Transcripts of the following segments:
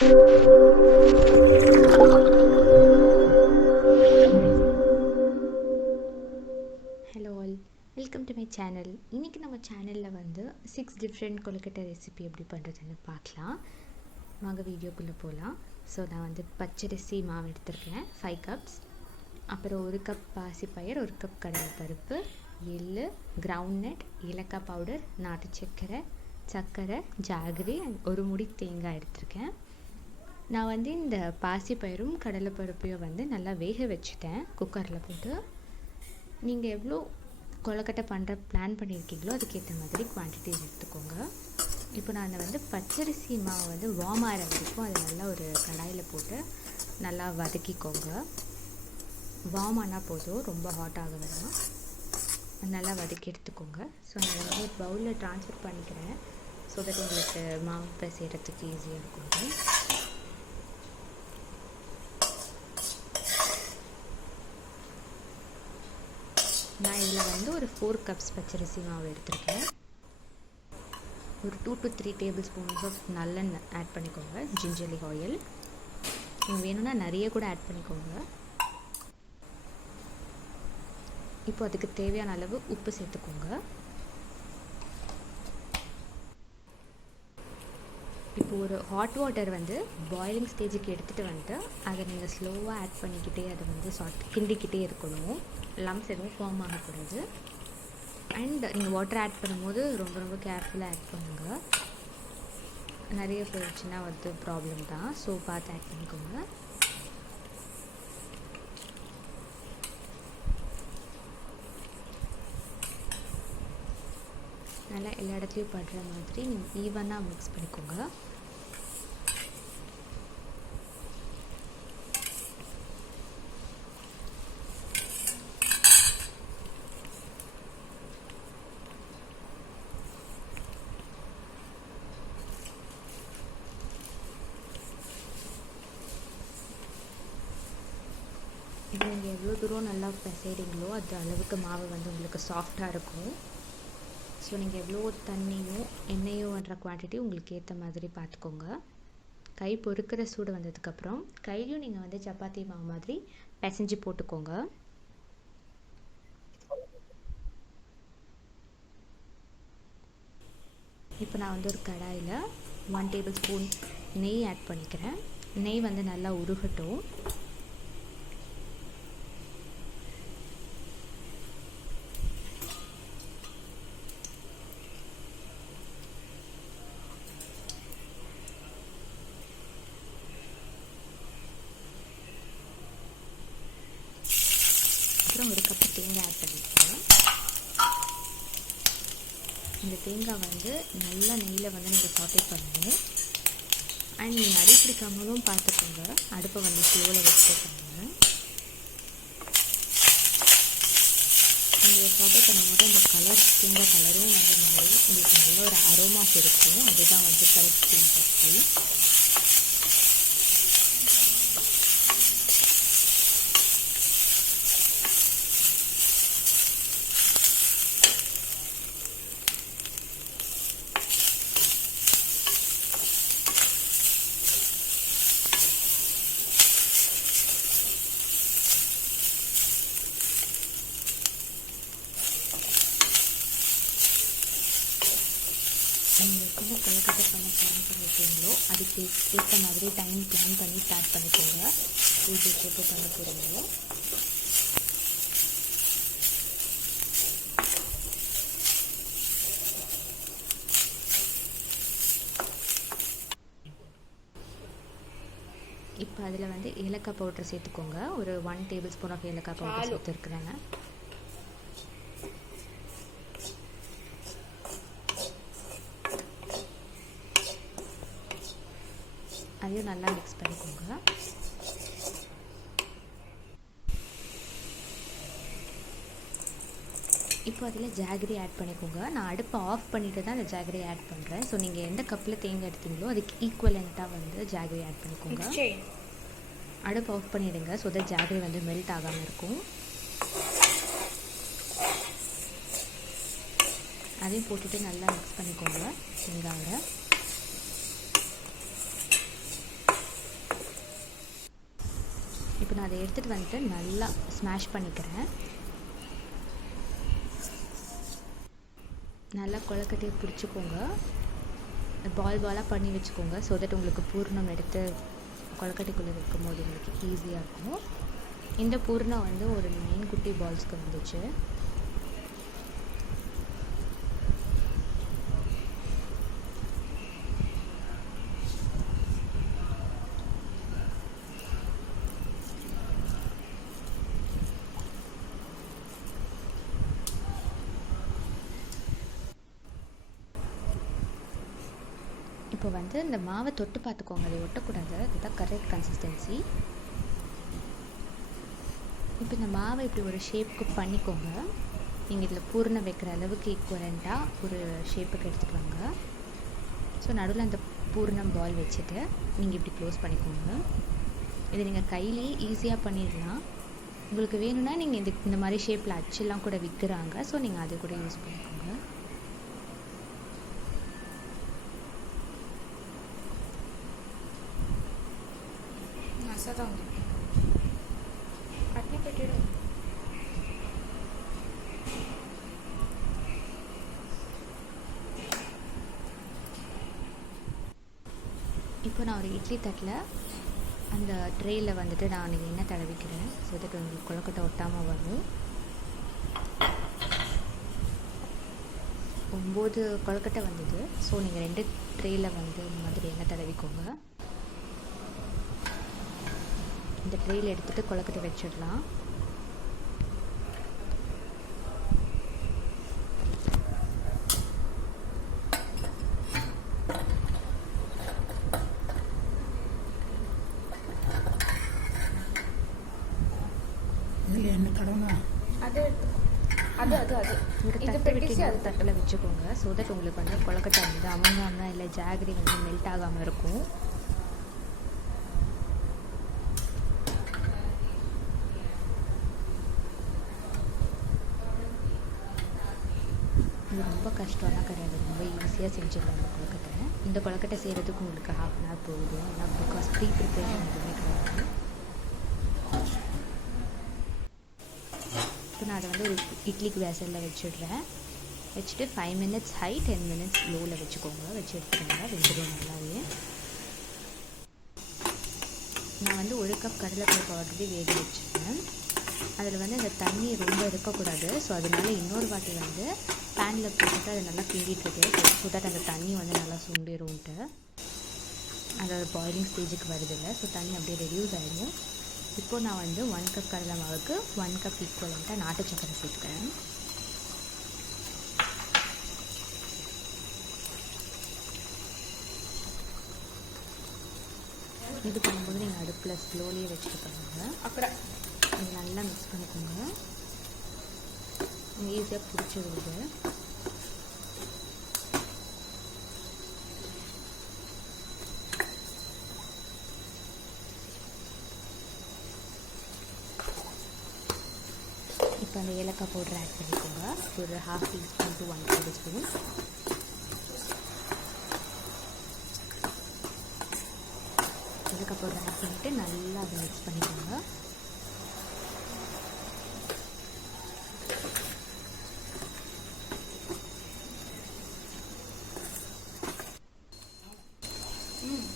Hello all, welcome to my channel. இன்றைக்கி நம்ம சேனலில் வந்து 6 டிஃப்ரெண்ட் கொழுக்கட்டை ரெசிபி எப்படி பண்ணுறதுன்னு பார்க்கலாம். வாங்க வீடியோக்குள்ளே போகலாம். ஸோ நான் வந்து பச்சரிசி மாவு எடுத்திருக்கேன் 5 கப்ஸ், அப்புறம் 1 கப் பாசிப்பயிர், 1 கப் கடலைப்பருப்பு, எள்ளு, கிரவுண்ட்நட், ஏலக்காய் பவுடர், நாட்டு சர்க்கரை, ஜாகரி அண்ட் 1 முடி தேங்காய் எடுத்திருக்கேன். நான் வந்து இந்த பாசிப்பயிரும் கடலைப்பருப்பையும் வந்து நல்லா வேக வச்சுட்டேன் குக்கரில் போட்டு. நீங்கள் எவ்வளோ கொழுக்கட்டை பண்ணுற பிளான் பண்ணியிருக்கீங்களோ அதுக்கேற்ற மாதிரி குவான்டிட்டிஸ் எடுத்துக்கோங்க. இப்போ நான் வந்து பச்சரிசி மாவு வந்து வார்ம் ஆகிற வரைக்கும் அதை நல்லா ஒரு கடாயில் போட்டு நல்லா வதக்கிக்கோங்க. வார்ம் ஆனால் போதும், ரொம்ப ஹாட் ஆக வேணாம். நல்லா வதக்கி எடுத்துக்கோங்க. ஸோ நான் வந்து ஒரு பவுலில் ட்ரான்ஸ்ஃபர் பண்ணிக்கிறேன். ஸோ தட் உங்களுக்கு மாவு பிசைறதுக்கு ஈஸியாக இருக்கும். நான் இதில் வந்து ஒரு 4 கப்ஸ் பச்சரிசி மாவு எடுத்திருக்கேன். ஒரு 2 to 3 டேபிள் ஸ்பூன்ஸ் ஆஃப் நல்லெண்ணெய் ஆட் பண்ணிக்கோங்க. ஜிஞ்சர்லி ஆயில் நீங்கள் வேணும்னா நிறைய கூட ஆட் பண்ணிக்கோங்க. இப்போ அதுக்கு தேவையான அளவு உப்பு சேர்த்துக்கோங்க. இப்போ ஒரு ஹாட் வாட்டர் வந்து பாயிலிங் ஸ்டேஜுக்கு எடுத்துகிட்டு வந்துட்டு அதை நீங்கள் ஸ்லோவாக ஆட் பண்ணிக்கிட்டே அதை வந்து கிண்டிக்கிட்டே இருக்கணும். லம்ஸ் எதுவும் ஃபார்ம் ஆகக்கூடாது. அண்ட் நீங்கள் வாட்டர் ஆட் பண்ணும்போது ரொம்ப ரொம்ப கேர்ஃபுல்லாக ஆட் பண்ணுங்கள். நிறைய போயிடுச்சுன்னா வந்து ப்ராப்ளம் தான். ஸோ பார்த்து ஆட் பண்ணிக்கோங்க. நல்லா எல்லா இடத்துலையும் படுற மாதிரி நீங்கள் ஈவனாக மிக்ஸ் பண்ணிக்கோங்க. இது நீங்கள் எவ்வளோ தூரம் நல்லா பிசைறீங்களோ அது அளவுக்கு மாவு வந்து உங்களுக்கு சாஃப்டாக இருக்கும். ஸோ நீங்கள் எவ்வளோ தண்ணியும் எண்ணெயும் வர்ற குவான்டிட்டி உங்களுக்கு ஏற்ற மாதிரி பார்த்துக்கோங்க. கை பொறுக்கிற சூடு வந்ததுக்கப்புறம் கையிலையும் நீங்கள் வந்து சப்பாத்தி மாவு மாதிரி பிசைஞ்சு போட்டுக்கோங்க. இப்போ நான் வந்து ஒரு கடாயில் 1 டேபிள் ஸ்பூன் நெய் ஆட் பண்ணிக்கிறேன். நெய் வந்து நல்லா உருகட்டும். அப்புறம் 1 கப் தேங்காய் ஆட் பண்ணிக்கிறேன். இந்த தேங்காய் வந்து நல்லா நெய்யில் வந்து நீங்கள் சாட்டே பண்ணணும். அண்ட் நீங்கள் அடி பிடிக்காமலும் பார்த்துக்கோங்க. அடுப்பை வந்து ஸ்லோவில் வச்சு பண்ணுங்கள். நீங்கள் சாட்டே பண்ணும்போது அந்த கலர் தேங்காய் கலரும் வந்து மாதிரி உங்களுக்கு நல்ல ஒரு அரோமா கொடுக்கும். அதுதான் வந்து கரெக்ட் தேங்காய். நீங்கள் என்ன கொழுக்கட்டை பண்ண பிளான் பண்ணியிருக்கீங்களோ அதுக்கு ஏற்ற மாதிரி டைம் பிளான் பண்ணி ஸ்டார்ட் பண்ணிக்கோங்க. பூஜை போட்டு பண்ண போகிறீங்களோ இப்போ அதில் வந்து ஏலக்காய் பவுடர் சேர்த்துக்கோங்க. ஒரு 1 டேபிள் ஸ்பூன் ஆஃப் ஏலக்காய் பவுடர் சேர்த்துருக்குறேங்க. அதையும் நல்லா மிக்ஸ் பண்ணிக்கோங்க. இப்போ அதில் ஜாகரி ஆட் பண்ணிக்கோங்க. நான் அடுப்பை ஆஃப் பண்ணிவிட்டு தான் அந்த ஜாகரி ஆட் பண்ணுறேன். ஸோ நீங்கள் எந்த கப்பில் தேங்காய் எடுத்தீங்களோ அதுக்கு ஈக்குவலண்ட்டாக வந்து ஜாகரி ஆட் பண்ணிக்கோங்க. அடுப்பு ஆஃப் பண்ணிடுங்க. ஸோ தட் ஜாகரி வந்து மெல்ட் ஆகாமல் இருக்கும். அதையும் போட்டுட்டு நல்லா மிக்ஸ் பண்ணிக்கோங்க தேங்காயோட. இப்போ நான் அதை எடுத்துகிட்டு வந்துட்டு நல்லா ஸ்மாஷ் பண்ணிக்கிறேன். நல்லா கொழுக்கட்டையை பிடிச்சிக்கோங்க, பாலாக பண்ணி வச்சுக்கோங்க. ஸோ தட் உங்களுக்கு பூர்ணம் எடுத்து கொழுக்கட்டைக்குள்ளே வைக்கும் போது உங்களுக்கு ஈஸியாக இருக்கும். இந்த பூர்ணம் வந்து ஒரு 9 குட்டி பால்ஸ்க்கு வந்துச்சு. இப்போ வந்து இந்த மாவை தொட்டு பார்த்துக்கோங்க, அதை ஒட்டக்கூடாது. அதுதான் கரெக்ட் கன்சிஸ்டன்சி. இப்போ இந்த மாவை இப்படி ஒரு ஷேப்புக்கு பண்ணிக்கோங்க. நீங்கள் இதில் பூர்ணம் வைக்கிற அளவுக்கு ஈக்குவலண்ட்டாக ஒரு ஷேப்புக்கு எடுத்துகிட்டு வாங்க. ஸோ நடுவில் அந்த பூர்ணம் பால் வச்சுட்டு நீங்கள் இப்படி க்ளோஸ் பண்ணிக்கோங்க. இதை நீங்கள் கையிலேயே ஈஸியாக பண்ணிடலாம். உங்களுக்கு வேணும்னா நீங்கள் இந்த மாதிரி ஷேப்பில் அச்செல்லாம் கூட விற்கிறாங்க. ஸோ நீங்கள் அதை கூட யூஸ் பண்ணிக்கோங்க. இப்போ நான் ஒரு இட்லி தட்டில் அந்த ட்ரேயில் வந்துட்டு நான் எண்ணெய் தடவிக்கிறேன். ஸோ தட் உங்களுக்கு கொழுக்கட்டை ஒட்டாமல் வரும். 9 கொழுக்கட்டை வந்தது. ஸோ நீங்கள் 2 ட்ரேயில் வந்து இந்த மாதிரி எண்ணெய் தடவிக்கோங்க. இந்த ட்ரேயில் எடுத்துகிட்டு கொழுக்கட்டை வச்சிடலாம். தட்டில் வச்சுக்கோங்க. ஸோ தட் உங்களுக்கு வந்து கொழுக்கட்டை வந்து அமுங்காமல் இல்லை ஜாகரி வந்து மெல்ட் ஆகாமல் இருக்கும். இது ரொம்ப கஷ்டம்லாம் கிடையாது, ரொம்ப ஈஸியாக செஞ்சிடலாம் இந்த கொழுக்கட்டை. இந்த கொழுக்கட்டை செய்கிறதுக்கு உங்களுக்கு 1/2 அன் ஹவர் போகுது. ஏன்னா பிகாஸ் ப்ரீ ப்ரிப்பரேஷன் எதுவுமே கிடையாது. இப்போ நான் அதை வந்து ஒரு இட்லிக்கு வேசலில் வச்சுடுறேன். வச்சுட்டு 5 மினிட்ஸ் ஹை 10 மினிட்ஸ் லோவில் வச்சுக்கோங்க. வச்சு எடுத்துக்கோங்க, வெந்துடும் நல்லாவே. நான் வந்து 1 கப் கடலைப்பருப்பு ஆல்ரெடி வேக வச்சுருக்கேன். அதில் வந்து அந்த தண்ணி ரொம்ப இருக்கக்கூடாது. ஸோ அதனால இன்னொரு வாட்டி வந்து பேனில் போட்டுட்டு அதை நல்லா கிண்டிகிட்ருக்கு. ஸோ தட் அந்த தண்ணி வந்து நல்லா சுண்டிடும்ட்டு அதோட பாயிலிங் ஸ்டேஜுக்கு வருதில்லை. ஸோ தண்ணி அப்படியே ரெடியூஸ் ஆகிடும். இப்போது நான் வந்து 1 கப் கடலை மாவுக்கு 1 கப் ஈக்குவலண்ட்டாக நாட்டு சக்கரை சேர்த்துக்கிறேன். இது பண்ணும்போது நீங்கள் அடுப்பில் ஸ்லோலியே வச்சுட்டு பண்ணுங்கள். அப்புறம் இது நல்லா மிக்ஸ் பண்ணிக்கோங்க. ஈஸியாக பிடிச்சிடுது. இப்போ அந்த ஏலக்காய் பவுடர் ஆட் பண்ணிக்கோங்க. ஒரு 1/2 டீஸ்பூன் to 1 டேபிள்ஸ்பூன். ஏலக்காய் பவுடர் ஆட் பண்ணிவிட்டு நல்லா அதை மிக்ஸ் பண்ணிக்கோங்க.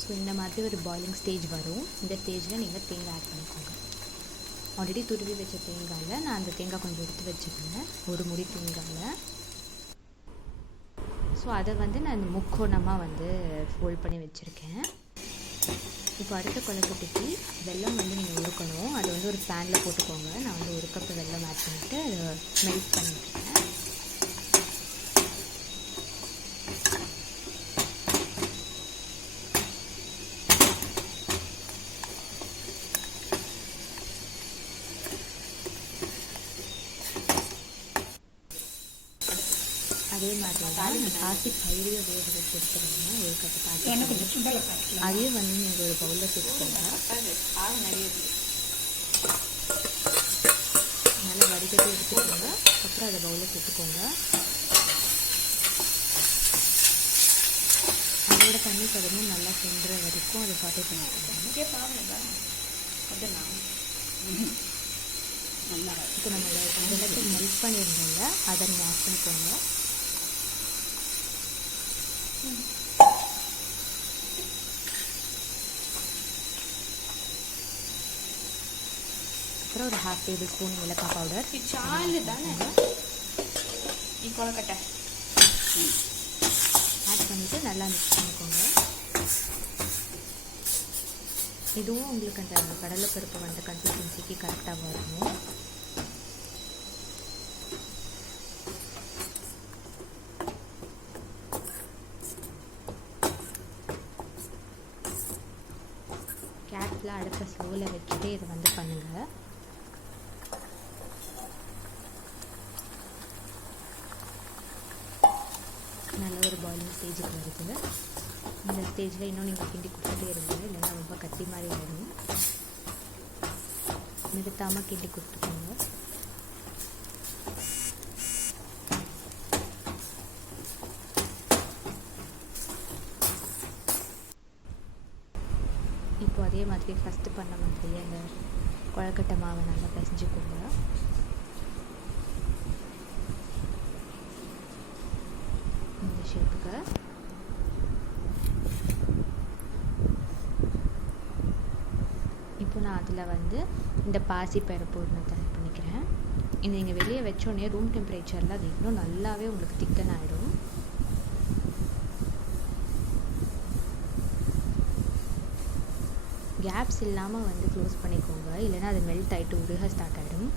ஸோ இந்த மாதிரி ஒரு பாயிலிங் ஸ்டேஜ் வரும். இந்த ஸ்டேஜில் நீங்கள் தேங்காய் ஆட் பண்ணிக்கோங்க. ஆல்ரெடி துருவி வச்ச தேங்காயில் நான் அந்த தேங்காய் கொஞ்சம் எடுத்து வச்சுருந்தேன், ஒரு முடி தேங்காயில். ஸோ அதை வந்து நான் இந்த முக்கோணமாக வந்து ஃபோல்ட் பண்ணி வச்சுருக்கேன். இப்போ அடுத்த கொழுக்கட்டைக்கு வெல்லம் வந்து நீங்கள் உருக்கணும். அது வந்து ஒரு பேனில் போட்டுக்கோங்க. நான் வந்து 1 கப் வெல்லம் ஆட் பண்ணிவிட்டு அதை மெல்ட் பண்ணிட்டுருக்கேன். அதே மாதிரி தான் பாசி பயிரையும் வேக வச்சு எடுத்துருங்க. 1 கப் பாசி அதையும் வந்து நீங்கள் ஒரு பவுலில் சேர்த்துக்கோங்க. நல்லா வடிகட்டி எடுத்துக்கோங்க. அப்புறம் அதை பவுலில் சேர்த்துக்கோங்க. அதோட தண்ணி பதமும் நல்லா சென்ற வரைக்கும் அதை சாட்டை பண்ணிக்கோங்க. இப்போ நம்ம வெள்ளத்தை மெல்ட் பண்ணியிருந்தோம்ல, அதை நீங்கள் ஆட் பண்ணிக்கோங்க. அப்புறம் ஒரு 1/2 டேபிள் ஸ்பூன் ஏலக்காய் பவுடர். சாலு தானே கொழுக்கட்டை ஆட் பண்ணிவிட்டு நல்லா மிக்ஸ் பண்ணிக்கோங்க. இதுவும் உங்களுக்கு அந்த கடலைப்பருப்பு வந்த கன்சிஸ்டன்சிக்கு கரெக்டாக வரணும். கேஸ்ல அடுப்பை ஸ்லோவில் வச்சுட்டு இதை வந்து பண்ணுங்கள். நல்ல ஒரு பாயிலிங் ஸ்டேஜுக்கு வருது. இந்த ஸ்டேஜில் இன்னும் நீங்கள் கிண்டி கொடுத்துட்டே இருங்க, இல்லைன்னா ரொம்ப கட்டி மாதிரி ஆகிடும். நிறுத்தாமல் கிண்டி கொடுத்துக்கோங்க. இப்போ அதே மாதிரி ஃபஸ்ட்டு பண்ண மாதிரி அந்த கொழுக்கட்டை மாவை நல்லா பிசைஞ்சுக்கோங்க. இந்த ஷேப்புக்கு இப்போ நான் அதில் வந்து இந்த பாசிப்பருப்பு நான் ஆட் பண்ணிக்கிறேன். இது நீங்கள் வெளியே வச்சோடனே ரூம் டெம்பரேச்சரில் அது இன்னும் நல்லாவே உங்களுக்கு திக்கன் ஆகிடும். கேப்ஸ் இல்லாமல் வந்து க்ளோஸ் பண்ணிக்கோங்க, இல்லைன்னா அது மெல்ட் ஆகிட்டு உருக ஸ்டார்ட் ஆகிடும்.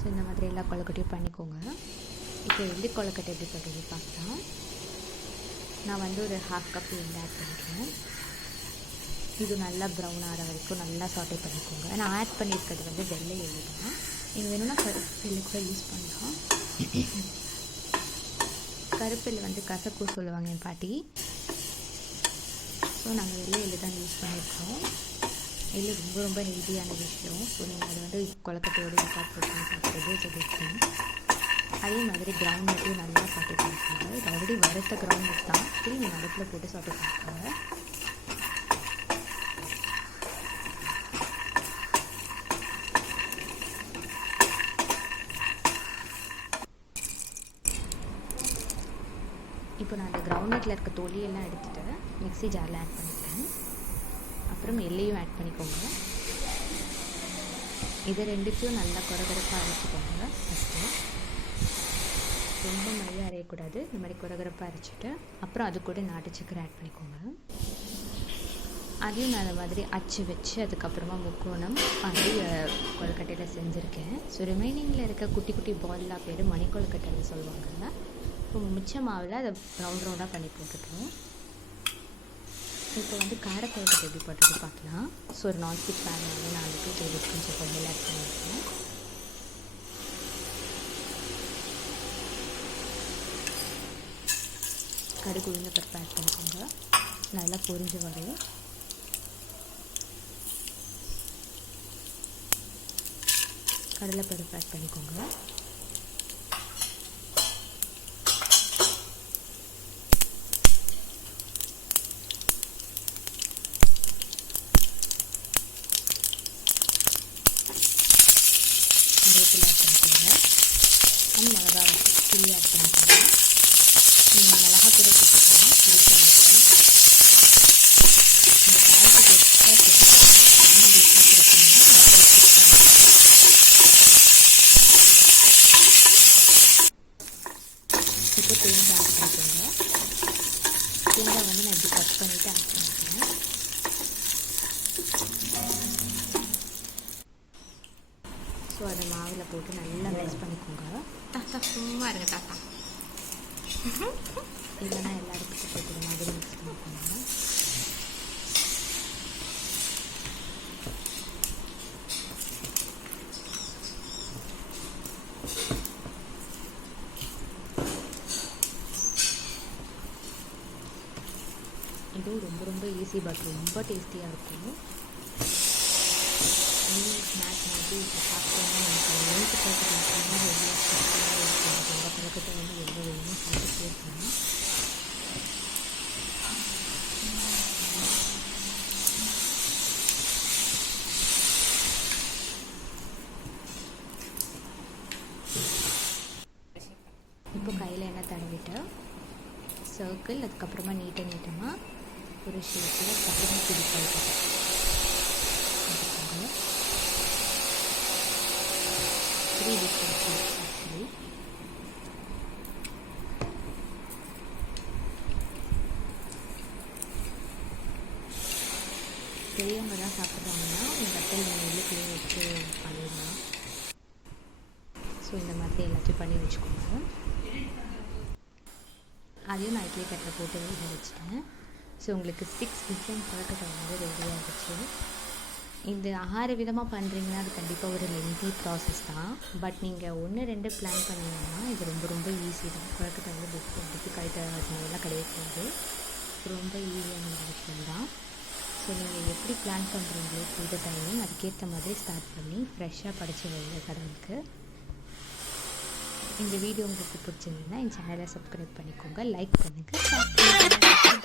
ஸோ இந்த மாதிரி எல்லா கொழுக்கட்டையும் பண்ணிக்கோங்க. இப்போ எள்ளி கொழுக்கட்டை எப்படி பண்ணுறது பார்க்கலாம். நான் வந்து ஒரு 1/2 கப் எள்ளு ஆட் பண்ணிக்கிறேன். இது நல்லா ப்ரௌன் ஆகிற வரைக்கும் நல்லா சாட்டே பண்ணிக்கோங்க. நான் ஆட் பண்ணியிருக்கிறது வந்து வெள்ளை எள்ளு தான். நீங்கள் வேணும்னா கருப்பு எள்ளு கூட யூஸ் பண்ணலாம். கருப்பு எள்ளு வந்து கசக்கு சொல்லுவாங்க என் பாட்டி. ஸோ நாங்கள் வெள்ளை எள்ளு தான் யூஸ் பண்ணியிருக்கோம். எள்ளு ரொம்ப ரொம்ப ஹெல்த்தியான விஷயம். ஸோ நீங்கள் அதை வந்து கொழுக்கட்டையோடு சாப்பிட்டு சாப்பிட்றது சஜஸ்ட். அதே மாதிரி கிரவுண்ட் நட்டையும் நல்லா சாப்பிட்டு பண்ணிக்கோங்க. இது ஆல்ரெடி வறுத்த கிரவுண்ட் நட் தான், சரி நீங்கள் அடுப்பில் போட்டு சாப்பிட்டு பண்ணிக்கோங்க. இப்போ நான் அந்த கிரவுண்ட் நட்டில் இருக்க தோலியெல்லாம் எடுத்துகிட்டு மிக்ஸி ஜாரில் ஆட் பண்ணிக்கிறேன். அப்புறம் எள்ளையும் ஆட் பண்ணிக்கோங்க. இதை ரெண்டுத்தையும் நல்லா கொரகொரப்பாக அரைச்சிக்கோங்க. ஃபஸ்ட்டு ரொம்ப மையாக அரையக்கூடாது, இந்த மாதிரி கொரகொரப்பாக அரைச்சிட்டு அப்புறம் அது கூட நாட்டு சக்கரை ஆட் பண்ணிக்கோங்க. அதையும் நான் அந்த மாதிரி அச்சு வச்சு அதுக்கப்புறமா முக்கோணம் மாதிரி கொழுக்கட்டையில் செஞ்சுருக்கேன். ஸோ ரிமைனிங்கில் இருக்க குட்டி குட்டி பால்லாம் பேர் மணி கொழுக்கட்டைன்னு சொல்லுவாங்க. இப்போ மிச்ச மாவில் அதை ரவுண்ட் ரவுண்டாக பண்ணி போட்டுக்கிறோம். இப்போ வந்து கார கொழுக்கட்டை எப்படி போட்டுட்டு பார்க்கலாம். ஸோ ஒரு நான்ஸ்டிக் பேன் வந்து நான் 2 டேபிள் ஸ்பூன்ஸ் ஆயில் ஆட் பண்ணியிருக்கேன். கடுகு உளுந்த பருப்பு ஆட் பண்ணிக்கோங்க. நல்லா பொரிஞ்சு வரும். கடலைப்பருப்பு ஆட் பண்ணிக்கோங்க. கருவேப்பிலை ஆட் பண்ணிக்கோங்க. அண்ட் மிளகா சில்லி ஆட் பண்ணிக்கோங்க. நீங்கள் மிளகா கூட சேர்த்துக்கலாம். பிடிச்ச வச்சு இந்த காரத்துக்கு எக்ஸ்ட்ரா சேர்த்துக்கலாம். இப்போ தேங்காய் ஆட் பண்ணிக்கோங்க. தேங்காய் வந்து நான் இப்படி கட் பண்ணிவிட்டு ஆட் பண்ணிக்கிறேன். ஸோ அதை மாவில் போட்டு நல்லா மிக்ஸ் பண்ணிக்கோங்க. தாத்தா சும்மா இருங்க தாத்தா. இல்லைன்னா எல்லா இடத்துக்கும் போட்டு மாதிரி மிக்ஸ் பண்ணிக்கோங்க. இதுவும் ரொம்ப ரொம்ப ஈஸி, பட் ரொம்ப டேஸ்டியாக இருக்கும். ஈவினிங் ஸ்நாக் மாதிரி இப்போ சாப்பிட்டோம்னா நமக்கு நைட்டு பார்த்துட்டு ரொம்ப ஹெல்த்தியாக சாப்பிட்டு இருக்கும். அந்த பழக்கத்தை வந்து எவ்வளோ வேணுமோ சாப்பிட்டு இருக்கலாம். இப்போ கையில் எண்ணெய் தடவிட்டு சர்க்கிள், அதுக்கப்புறமா நீட்டமாக ஒரு ஷேப்பில் அதுக்கப்புறமா பிடிப்பாங்க. Three different shapes actually. பெரியவங்க தான் சாப்பிட்றாங்கன்னா வத்தல் உள்ளுக்குள்ளே வச்சு பண்ணிடலாம். ஸோ இந்த மாதிரி எல்லாத்தையும் பண்ணி வச்சுக்கோங்க. அதையும் நான் இட்லி தட்டில் போட்டு வேக வச்சுட்டேன். ஸோ உங்களுக்கு 6 டிஃப்ரெண்ட் கொழுக்கட்டை வந்து ரெடியாக இருந்துச்சு. இந்த 6 விதமாக பண்ணுறீங்கன்னா அது கண்டிப்பாக ஒரு லென்த்தி ப்ராசஸ் தான். பட் நீங்கள் 1-2 பிளான் பண்ணிங்கன்னா இது ரொம்ப ரொம்ப ஈஸி தான். கொழுக்கட்டை வந்து டிஃபிகல்ட்டாக அது மாதிரிலாம் கிடையாது, ரொம்ப ஈஸியான ஒரு விஷயம் தான். ஸோ நீங்கள் எப்படி பிளான் பண்ணுறீங்களோ இந்த டைமிங் அதுக்கேற்ற மாதிரி ஸ்டார்ட் பண்ணி ஃப்ரெஷ்ஷாக படைச்சி வைங்க கடவுளுக்கு. இந்த வீடியோ உங்களுக்கு பிடிச்சிருந்ததுன்னா என் சேனலை சப்ஸ்கிரைப் பண்ணிக்கோங்க, லைக் பண்ணுங்கள், ஷேர் பண்ணுங்கள்.